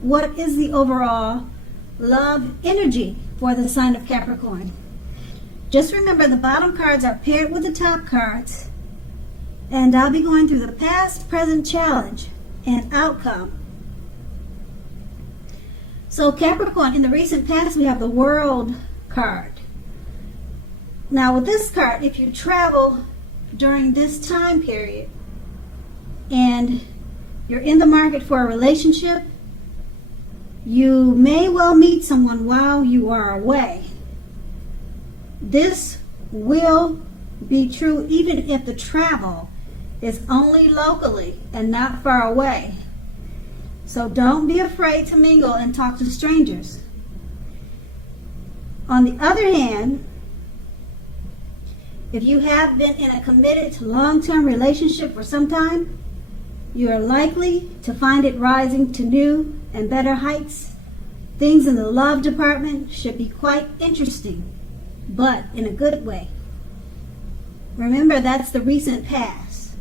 what is the overall love energy for the sign of Capricorn. Just remember, the bottom cards are paired with the top cards, and I'll be going through the past, present challenge and outcome. So Capricorn, in the recent past, we have the World card. Now with this card, if you travel during this time period and you're in the market for a relationship, you may well meet someone while you are away. This will be true even if the travel is only locally and not far away. So don't be afraid to mingle and talk to strangers. On the other hand, if you have been in a committed long-term relationship for some time, you are likely to find it rising to new and better heights. Things in the love department should be quite interesting, but in a good way. Remember, that's the recent past,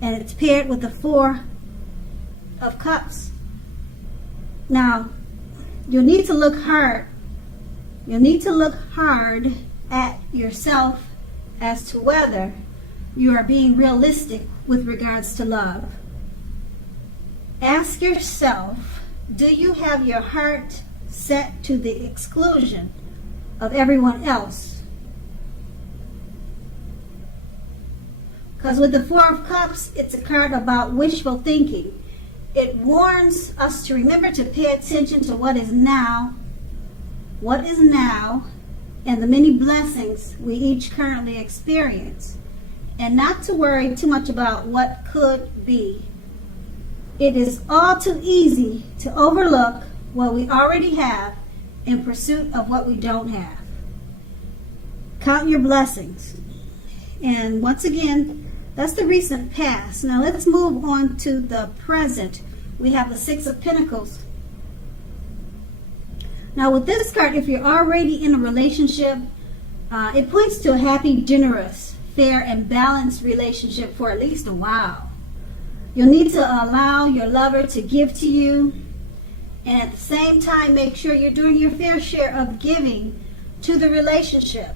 and it's paired with the Four of Cups. Now, you'll need to look hard. You'll need to look hard at yourself as to whether you are being realistic with regards to love. Ask yourself, do you have your heart set to the exclusion of everyone else? Because with the Four of Cups, it's a card about wishful thinking. It warns us to remember to pay attention to what is now, and the many blessings we each currently experience, and not to worry too much about what could be. It is all too easy to overlook what we already have in pursuit of what we don't have. Count your blessings. And once again, that's the recent past. Now let's move on to the present. We have the Six of Pentacles. Now with this card, if you're already in a relationship, it points to a happy, generous, fair, and balanced relationship for at least a while. You'll need to allow your lover to give to you, and at the same time make sure you're doing your fair share of giving to the relationship.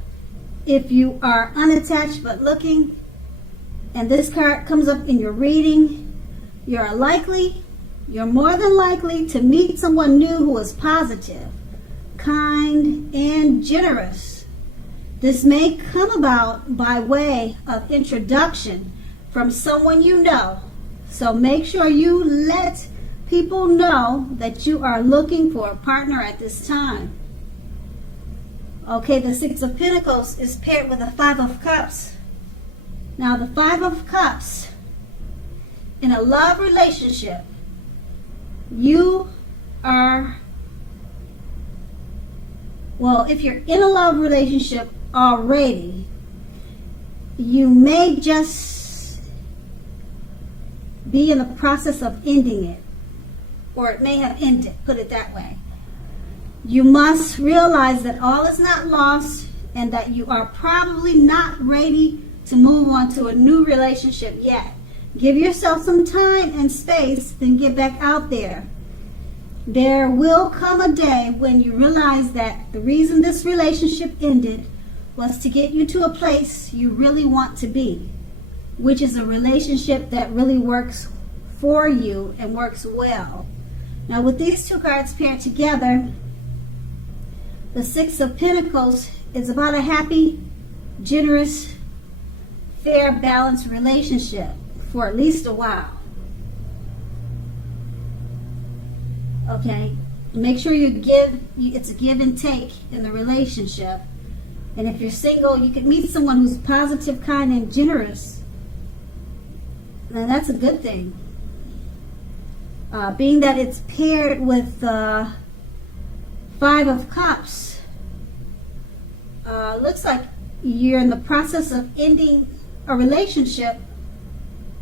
If you are unattached but looking, and this card comes up in your reading, you're more than likely to meet someone new who is positive, kind, and generous. This may come about by way of introduction from someone you know. So make sure you let people know that you are looking for a partner at this time. Okay, the Six of Pentacles is paired with the Five of Cups. Now the Five of Cups, in a love relationship, you are, well, if you're in a love relationship already, you may just be in the process of ending it, or it may have ended, put it that way. You must realize that all is not lost and that you are probably not ready to move on to a new relationship yet. Give yourself some time and space, then get back out there. There will come a day when you realize that the reason this relationship ended was to get you to a place you really want to be, which is a relationship that really works for you and works well. Now with these two cards paired together, the Six of Pentacles is about a happy, generous, fair, balanced relationship for at least a while. Okay, make sure it's a give and take in the relationship. And if you're single, you can meet someone who's positive, kind, and generous. Now that's a good thing. Being that it's paired with the Five of Cups, looks like you're in the process of ending a relationship,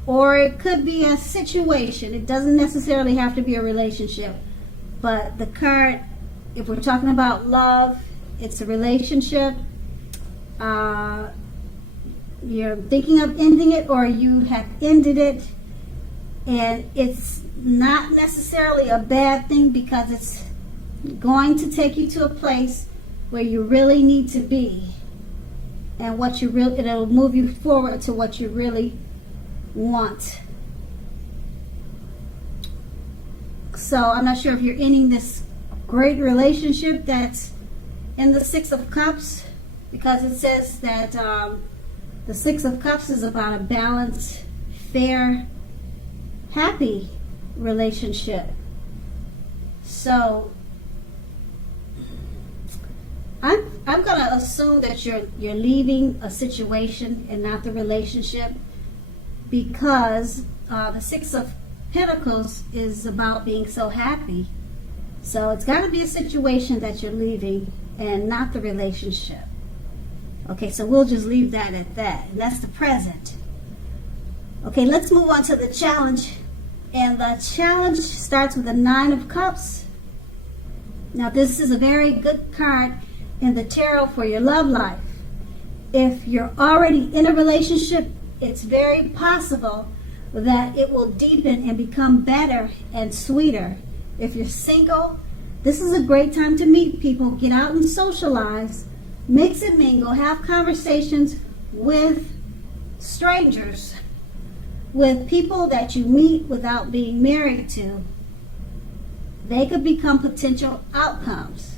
or it could be a situation. It doesn't necessarily have to be a relationship, but the card, if we're talking about love, it's a relationship. You're thinking of ending it, or you have ended it, and it's not necessarily a bad thing, because it's going to take you to a place where you really need to be, and what you really, it'll move you forward to what you really want. So I'm not sure if you're ending this great relationship that's in the Six of Cups, because it says that the Six of Cups is about a balanced, fair, happy relationship. So I'm gonna assume that you're leaving a situation and not the relationship, because the Six of Pentacles is about being so happy. So it's got to be a situation that you're leaving and not the relationship. Okay, so we'll just leave that at that. And that's the present. Okay, let's move on to the challenge. And the challenge starts with the Nine of Cups. Now, this is a very good card in the tarot for your love life. If you're already in a relationship, it's very possible that it will deepen and become better and sweeter. If you're single, this is a great time to meet people, get out and socialize, mix and mingle, have conversations with strangers, with people that you meet without being married to. They could become potential outcomes.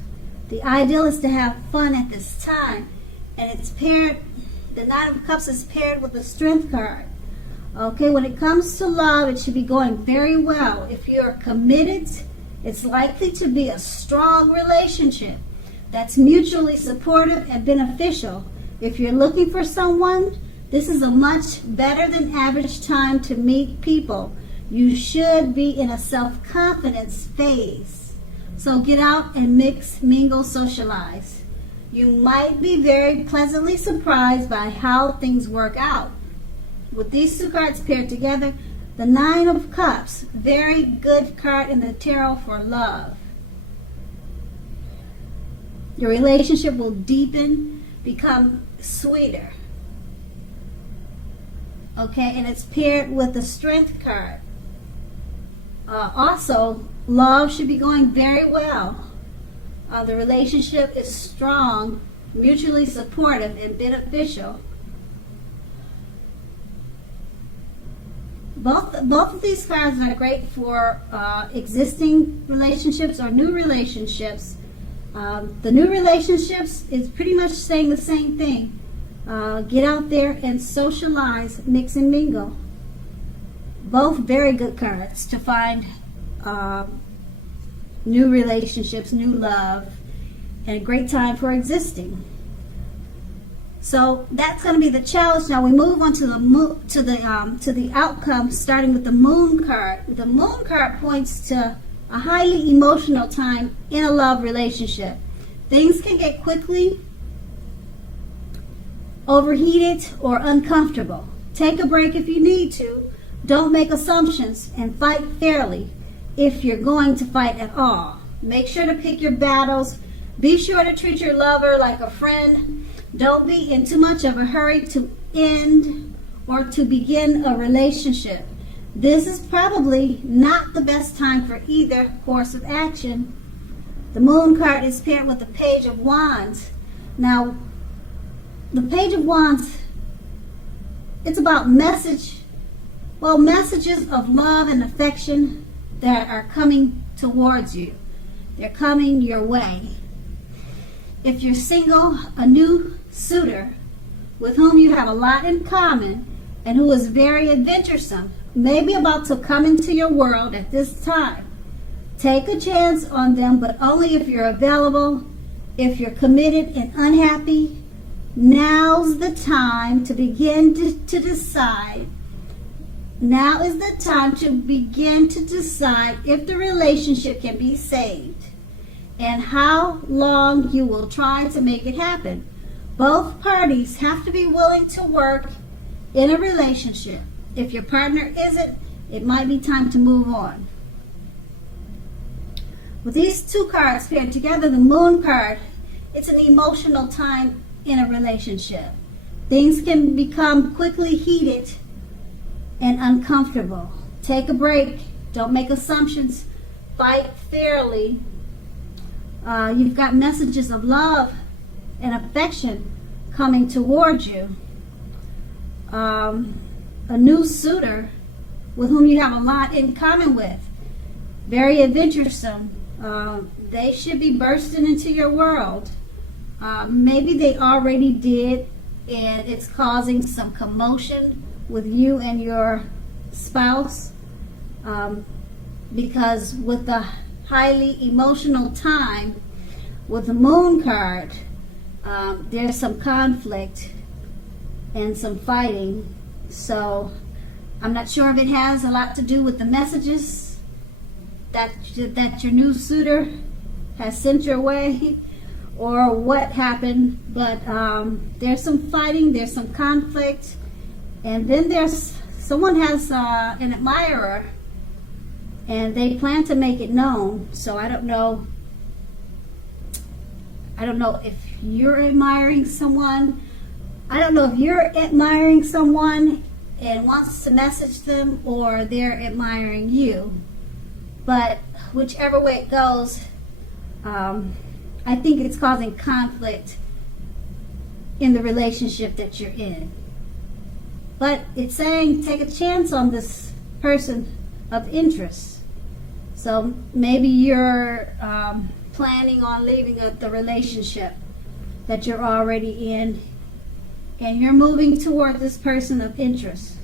The ideal is to have fun at this time, and it's paired, the Nine of Cups is paired with the Strength card. Okay, when it comes to love, it should be going very well. If you're committed, it's likely to be a strong relationship that's mutually supportive and beneficial. If you're looking for someone, this is a much better than average time to meet people. You should be in a self-confidence phase. So get out and mix, mingle, socialize. You might be very pleasantly surprised by how things work out. With these two cards paired together, the Nine of Cups, very good card in the tarot for love. Your relationship will deepen, become sweeter. Okay, and it's paired with the Strength card. Also, love should be going very well. The relationship is strong, mutually supportive, and beneficial. Both of these cards are great for existing relationships or new relationships. The new relationships is pretty much saying the same thing. Get out there and socialize, mix and mingle. Both very good cards to find new relationships, new love, and a great time for existing. So that's going to be the challenge. Now we move on to the outcome, starting with the Moon card. The Moon card points to a highly emotional time in a love relationship. Things can get quickly overheated or uncomfortable. Take a break if you need to. Don't make assumptions, and fight fairly if you're going to fight at all. Make sure to pick your battles. Be sure to treat your lover like a friend. Don't be in too much of a hurry to end or to begin a relationship. This is probably not the best time for either course of action. The Moon card is paired with the Page of Wands. Now, the Page of Wands, it's about messages of love and affection that are coming towards you. They're coming your way. If you're single, a new suitor with whom you have a lot in common and who is very adventuresome may be about to come into your world at this time. Take a chance on them, but only if you're available. If you're committed and unhappy, now's the time to begin to decide. Now is the time to begin to decide if the relationship can be saved and how long you will try to make it happen. Both parties have to be willing to work in a relationship. If your partner isn't, it might be time to move on. With these two cards paired together, the Moon card, it's an emotional time in a relationship. Things can become quickly heated and uncomfortable. Take a break Don't make assumptions. Fight fairly. You've got messages of love and affection coming towards you. A new suitor with whom you have a lot in common with. Very adventuresome. They should be bursting into your world. Maybe they already did, and it's causing some commotion with you and your spouse. Because with the highly emotional time, with the moon card, there's some conflict and some fighting. So I'm not sure if it has a lot to do with the messages that your new suitor has sent your way, or what happened, but there's some fighting, there's some conflict, and then someone has an admirer, and they plan to make it known. So I don't know if you're admiring someone. I don't know if you're admiring someone and wants to message them, or they're admiring you. But whichever way it goes, I think it's causing conflict in the relationship that you're in. But it's saying take a chance on this person of interest. So maybe you're planning on leaving the relationship that you're already in, and you're moving toward this person of interest.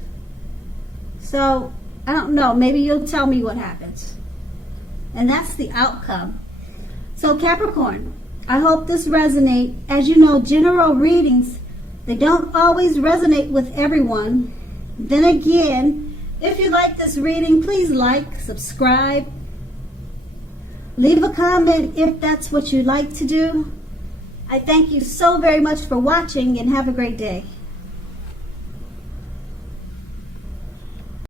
So I don't know, maybe you'll tell me what happens. And that's the outcome. So Capricorn, I hope this resonates. As you know, general readings, they don't always resonate with everyone. Then again, if you like this reading, please like, subscribe, leave a comment if that's what you like to do. I thank you so very much for watching, and have a great day.